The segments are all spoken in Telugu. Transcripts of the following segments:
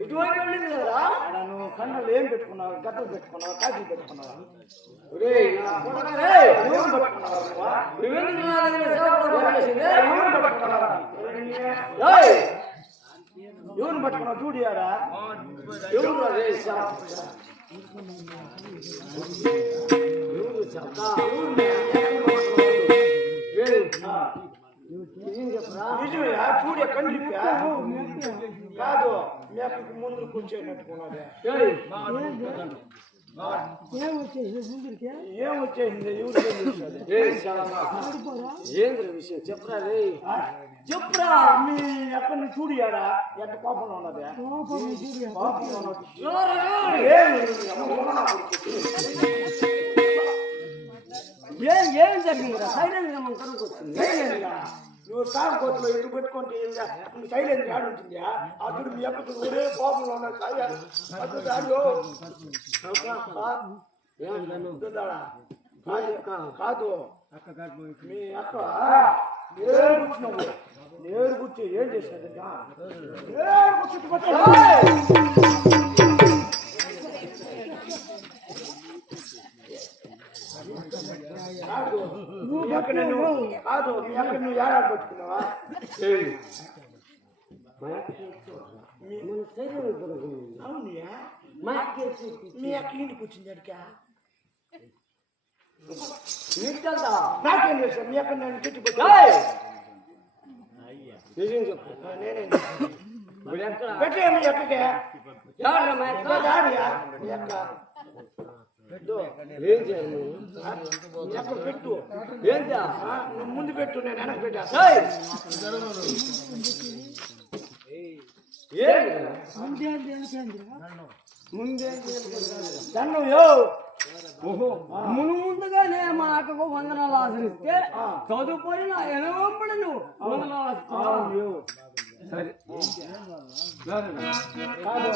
ఇటువంటి వెళ్ళింది కదా నువ్వు కన్నులు ఏం పెట్టుకున్నావు గద్దలు పెట్టుకున్నావు కాజీలు పెట్టుకున్నావు ఎవరు పట్టుకున్నావు చూడియాడా ఎవరు నిజమయ్యా చూడే కండిప్పా కాదు మేకకు ముందు కూర్చోబెట్టుకున్నదే ఏం వచ్చేసింది ఏంద్ర విషయం చెప్పరా చెప్పురా మీ ఎక్కడిని చూడియాడా ఎంత కోపంలో ఉన్నది ఏం జరిగిందిరా సైలెంట్ గా మనం కనుకొచ్చింది నువ్వు తాగుకోట్లో ఎందుకు పెట్టుకుంటే సైలెంట్ ఆడుంటుంది అతడు మీ అక్కడు ఒరే కోపంలో ఉన్నాడు కాదు మీ అక్క నేరు కూర్చో ఏం చేసినది నేరు కూర్చుంటే కాదు నువ్వు ఏడాది పట్టుకున్నావా అవునయా మీ అక్క ఇంటికి వచ్చింది అడికా నాకేం చేస్తాను మీ అక్క నేను చుట్టుకొచ్చా నేనే పెట్టే మీ అక్కకే మీ అక్క పెట్టు ఏంటా నువ్వు ముందు పెట్టు నేను వెనక్కి పెట్టా ముందుగానే మా అక్కకు వందనాలు ఆశ్రయిస్తే చదువుపోయిన ఎనవంపడి నువ్వు వందనాలు సరే కాదు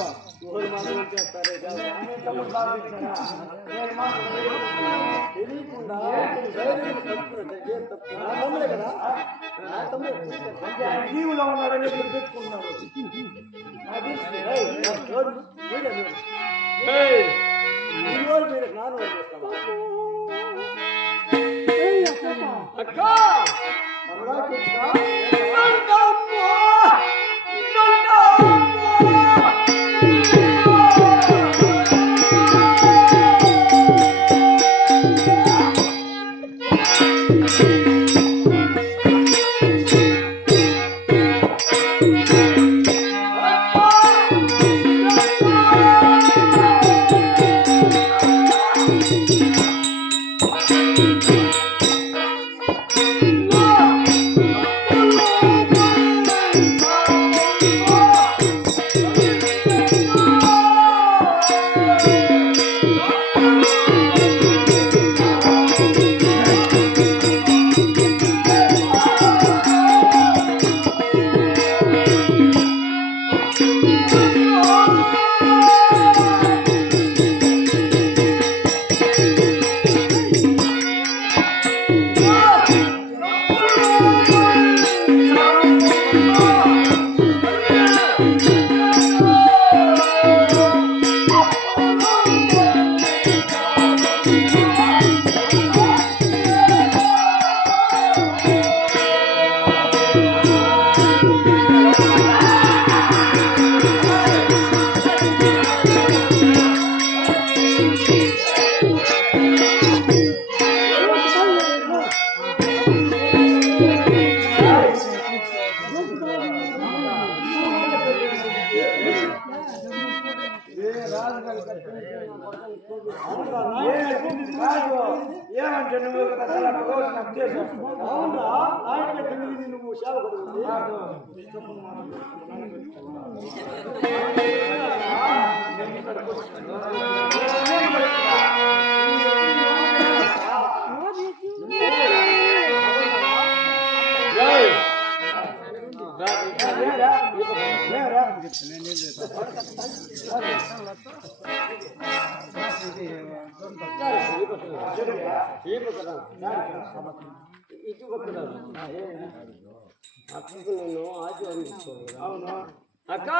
జీవులో ఉన్నాడని పెట్టుకున్నాడు మీరు నాన్న అక్క ఏమంటే నువ్వు అవునా ఆయన తిరిగి నువ్వు సేవకుడు నేను ఆశీర్వదించుకోవాలి. అవును అక్క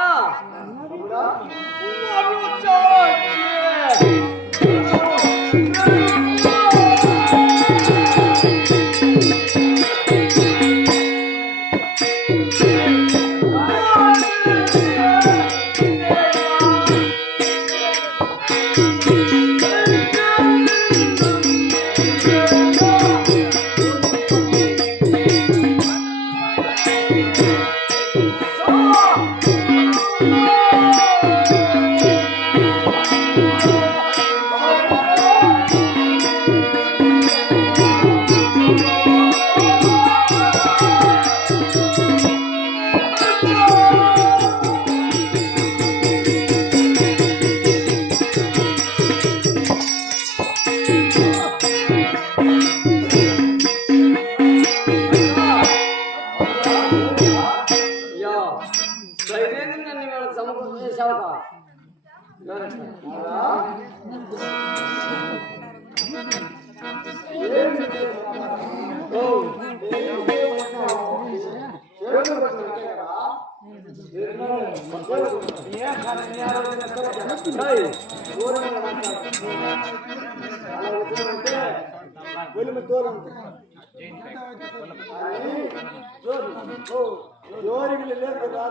జోరికి లేదు కదా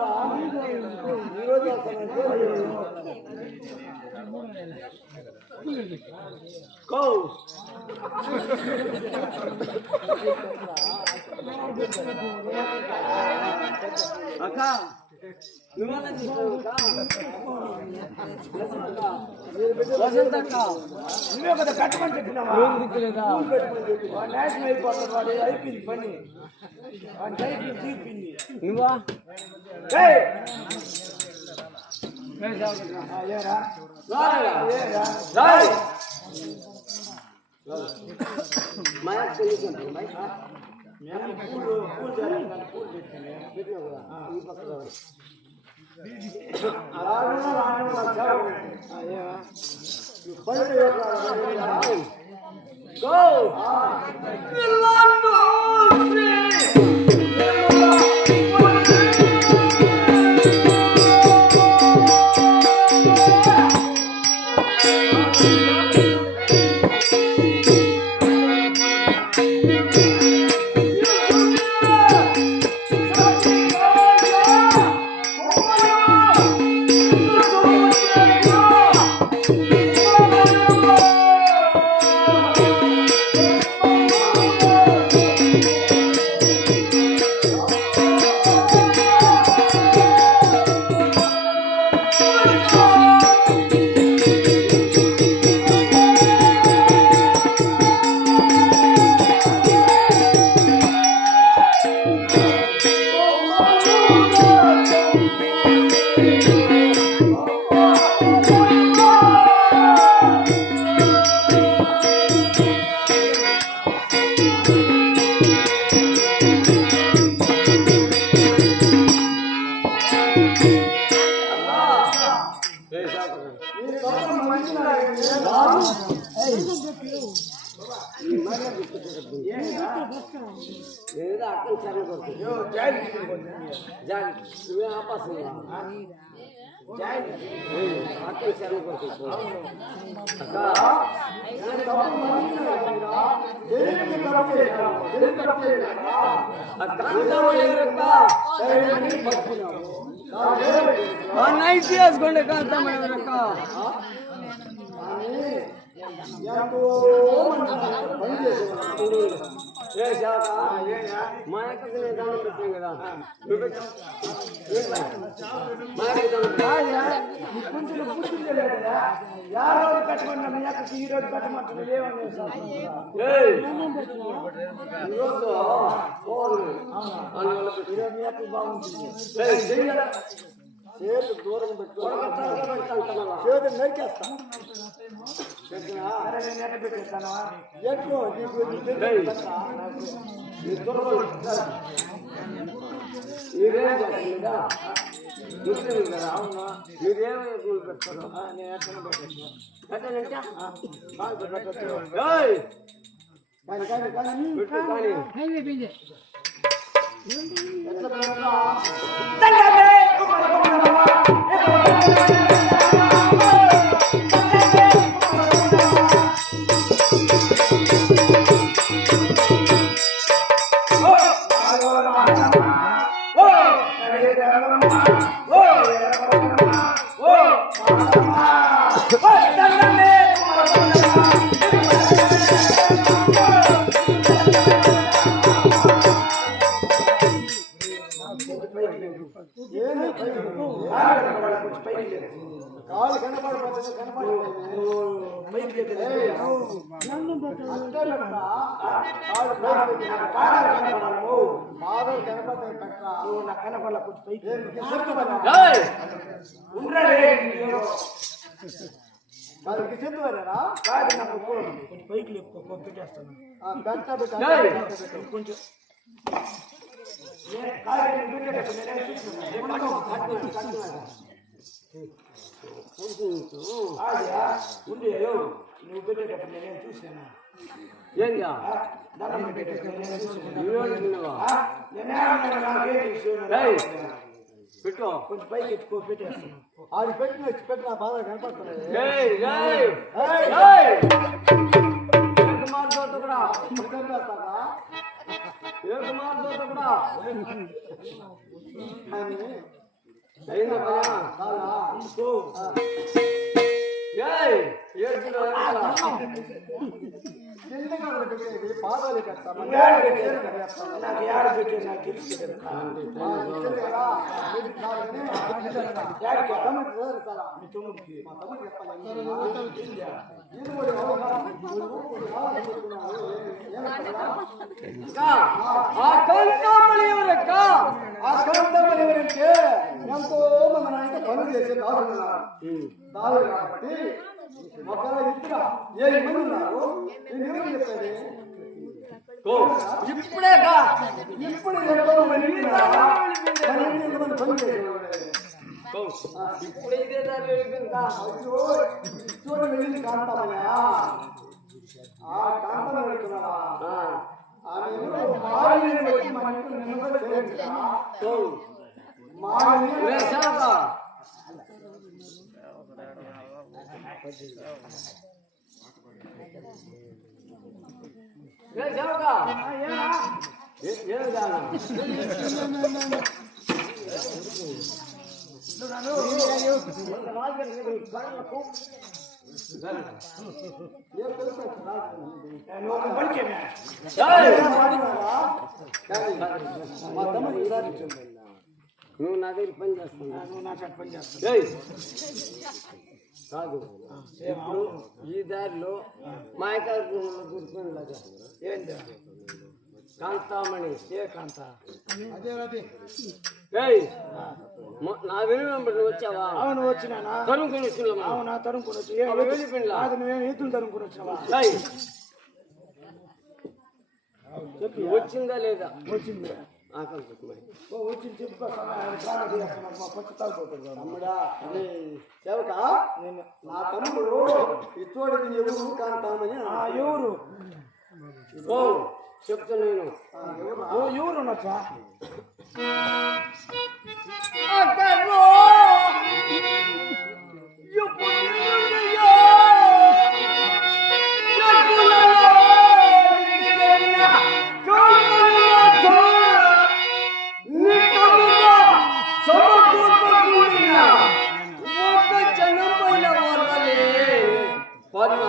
ఈరోజు అక్క నువ్వెలా నువ్వే కదా కట్టమని చెప్పినావా నేషనల్ అయిపోతాడు వాడు అయిపోయింది పని వాడి అయిపోయింది తీర్పింది నువ్వా ఏదో అక్కలు చర్య కొడుతుంది అక్కలు చర్య కొడుతుంది నైట్ చేసుకోండి కాంతమ్మ ఎంతో పని చేసేవాళ్ళు ఏ శాఖ ఏంటా మా అక్కకి నేను దాన్ని పెట్టాను కదా నువ్వు పెట్టు మా అక్కకి దాన్ని కొంచెం బుద్ధి తెలియదా యారో కట్టమన్నా మీ అక్కకి ఈ రోజు కట్టమంటున్నా లేవని ఈరోజు అందువల్ల ఈరోజు మీ అక్కకి బాగుంటుంది చేతి దూరం పెట్టుకోవాలి చేతి నరికేస్తా పెట్టినా అరే నేను ఎట్ట పెట్టేస్తాను ఎక్కువ మీరేం చేస్తుందా ముస్లిం కదా అవునా మీరేమో పెడతారు నేను ఎట్లా పెట్టేస్తాను పెట్టానంటే బాగా పెట్టచ్చు కానీ కానీ కానీ పెట్టు కానీ ఎట్లా పెడతా కాలు కనపడిపోతుంది మాధవ్ కనపడతాయి పెట్టరా నువ్వు నా కనపడ కొంచెం పైకి వాళ్ళకి చెప్తారా కాదు నాకు కొంచెం పైకి లేపు పెట్టేస్తాను కొంచెం ఉండి నువ్వు పెట్టేటప్పుడు నేనేం చూసాను ఏంగా దండం పెట్టేటప్పుడు నేనేం చూసాను పెట్టు కొంచెం పైకి ఎత్తుకో పెట్టేస్తాను అది పెట్టిన బాగా కనపడుతున్నాయి పాదాలు కడతాను నాకు యాడ పెట్టే నాకు తెలుసు కదా మీ తమ్ముడికి ఎవరంటే ఎంతో మంది ఆయన పనులు చేసే దారులు కాబట్టి ఒకవేళ ఇద్దరు 7 మంది ఉన్నారు నేను ఎవరు చెప్పేది ఇప్పుడే ఇప్పుడు ఎంతో మంది పనులు చేసేవాళ్ళు ఇప్పుడు ఇదే దారిలో వెళ్ళిపోయింది అయ్యో చూడండి వెళ్ళి కాంతామయ్యా ఆ కాంతం పెడుతున్నావా నువ్వు నా దగ్గర పని చేస్తున్నా నువ్వు నా పని చేస్తా కాదు ఇప్పుడు ఈ దారిలో మా కూర్చొని ఏంటి కాంతామణి ఏ కాంత నా వెనుక వచ్చావా అవును వచ్చినానా తరుముకొని వచ్చినా అవునా తరుముకొని వచ్చి అది నువ్వేం ఎత్తులు తరుముకొని వచ్చినావా చెప్పి వచ్చిందా లేదా వచ్చింది ఆకలి వచ్చింది చెప్పు తమ్ముడా అదే సేవక నా తమ్ముడు ఇతోడికి ఎవరు కాంతామని ఎవరు చెప్తా నేను ఎవరు నచ్చా పద్మ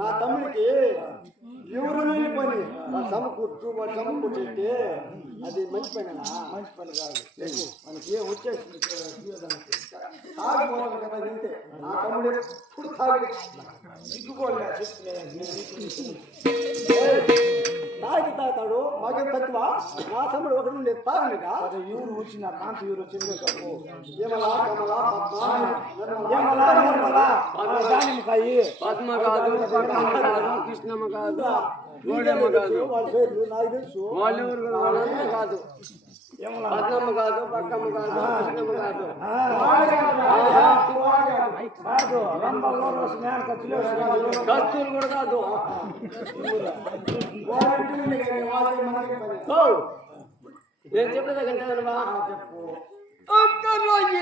నా తమ్ముడికి ఎవరు లేని పని వాడు సమకూర్చుంటే అది మంచి పని కాదు. మనకి ఏం వచ్చేసింది తాగిపోవాలి కదా తింటే. నా తమ్ముడు ఎప్పుడు తాగి తాగుతాడు. మాకేం తక్కువ. నా తమ్ముడు ఒకటి నుండి తాగలేక ఎవరు వచ్చిన కాంతి ఎవరు వచ్చింది ఏమలా కమలా దానిమ్మకాయి పద్మ కాదు, కృష్ణమ్మ కాదు, గోడమ్మ కాదు, వాళ్ళ పేర్లు నాకు తెలుసు. వాళ్ళెవరు కదా, వాళ్ళంతా కాదు. పద్మమ్మ కాదు, పక్కమ్మ కాదు, కృష్ణమ్మ కాదు. కాదు రంభంలో వస్తున్నాయి ఖర్చులు కస్తూరు కూడా కాదు. నేను చెప్పేదా కంటేదనవా? ఒక్క రోజు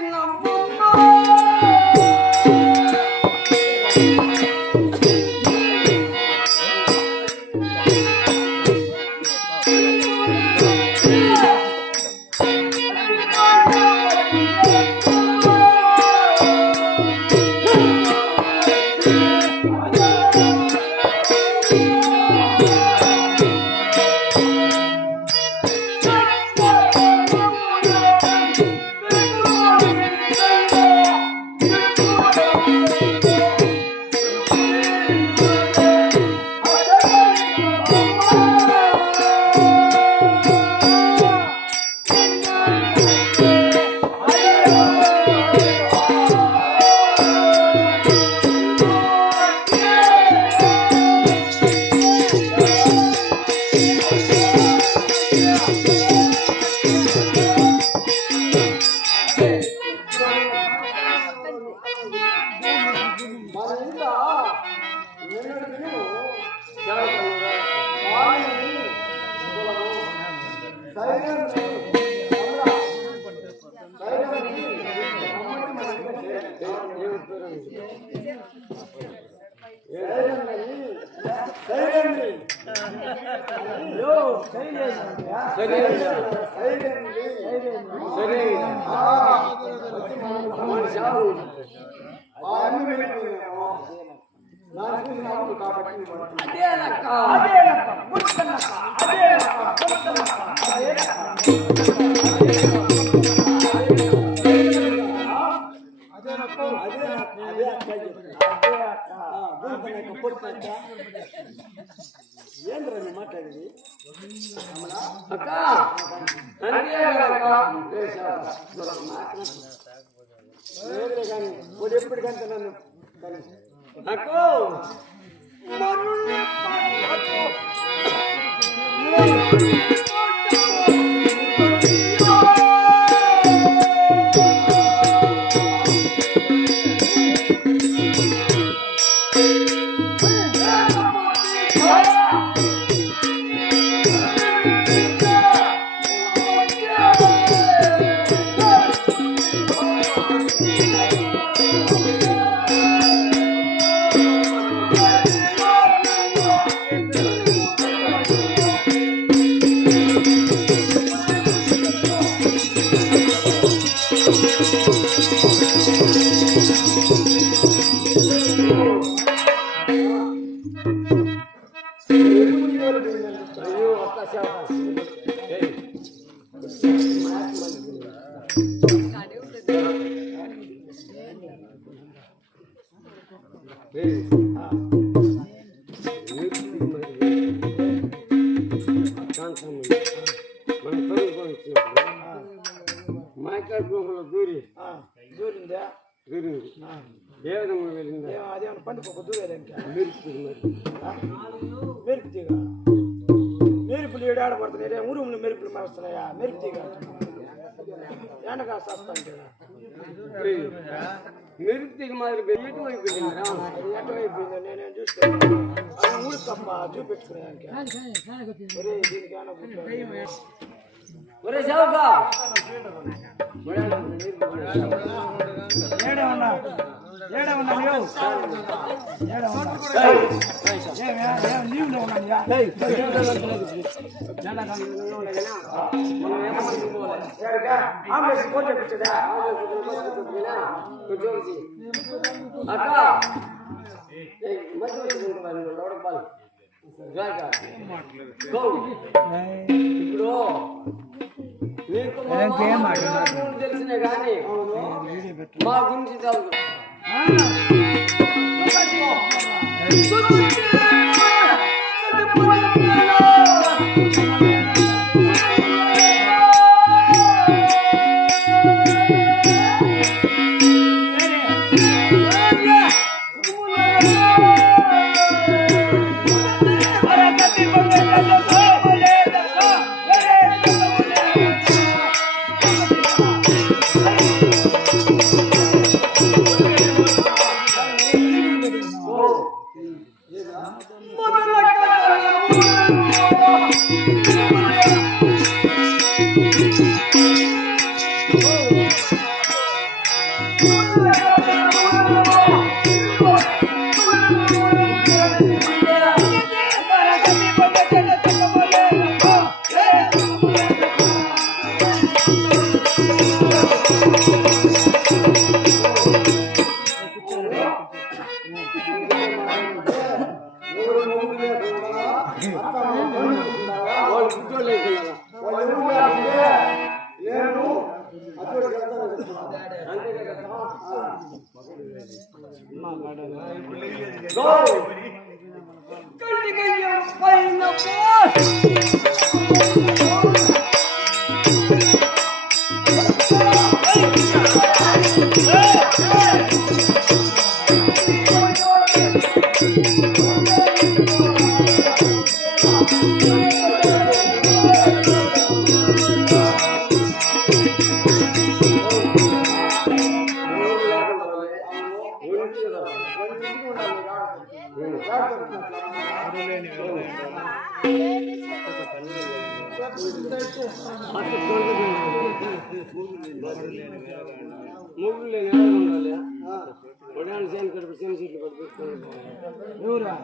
ఏంద్రా మాట్లాడేది? అక్క కానీ వాడు ఎప్పటికంటే నన్ను అక్కో దూరిందా ఏ విధంగా వెళ్ళిందా? అదేమన్నా పండుగ దూరేదానికి మెరుపు మెరుపుతీగా మెరుపులు ఏడు ఆడబడుతున్నాయి. ఊరుములు మెరుపులు మరుస్తున్నాయా? మెరుపుతీగా ఎండగా వస్తాను మెరుపు మాదిరి ఎటువైపు ఎటువైపోయిందో నేనేం చూస్తాను. ఊరు తప్ప చూపించుకునేదానికి దీనికి ఏమన్నా ఒరే చౌకా ఏడవన్నా లీవ్లో ఉన్నాను ఇంకా సరేగా ఆంబులెన్స్ ఫోన్ చేపించదా ఇప్పుడు నీకు తెలిసినే కానీ మా గురించి తెలుసు ముగ్గురు ఉండాలి ఉడాన్ సేమ్ కడుపు సేమ్ సీట్లు పట్టుకోవాలి ఎవరా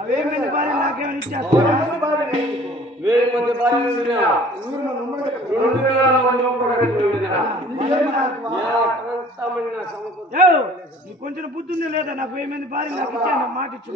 అవేమంది భార్య నాకేమైనా ఇచ్చేస్తా 1000 మంది భార్యలు నీకు కొంచెం బుద్ధి ఉందా లేదా? నాకు 1000 మంది భార్య నాకు ఇచ్చాను మాట ఇచ్చు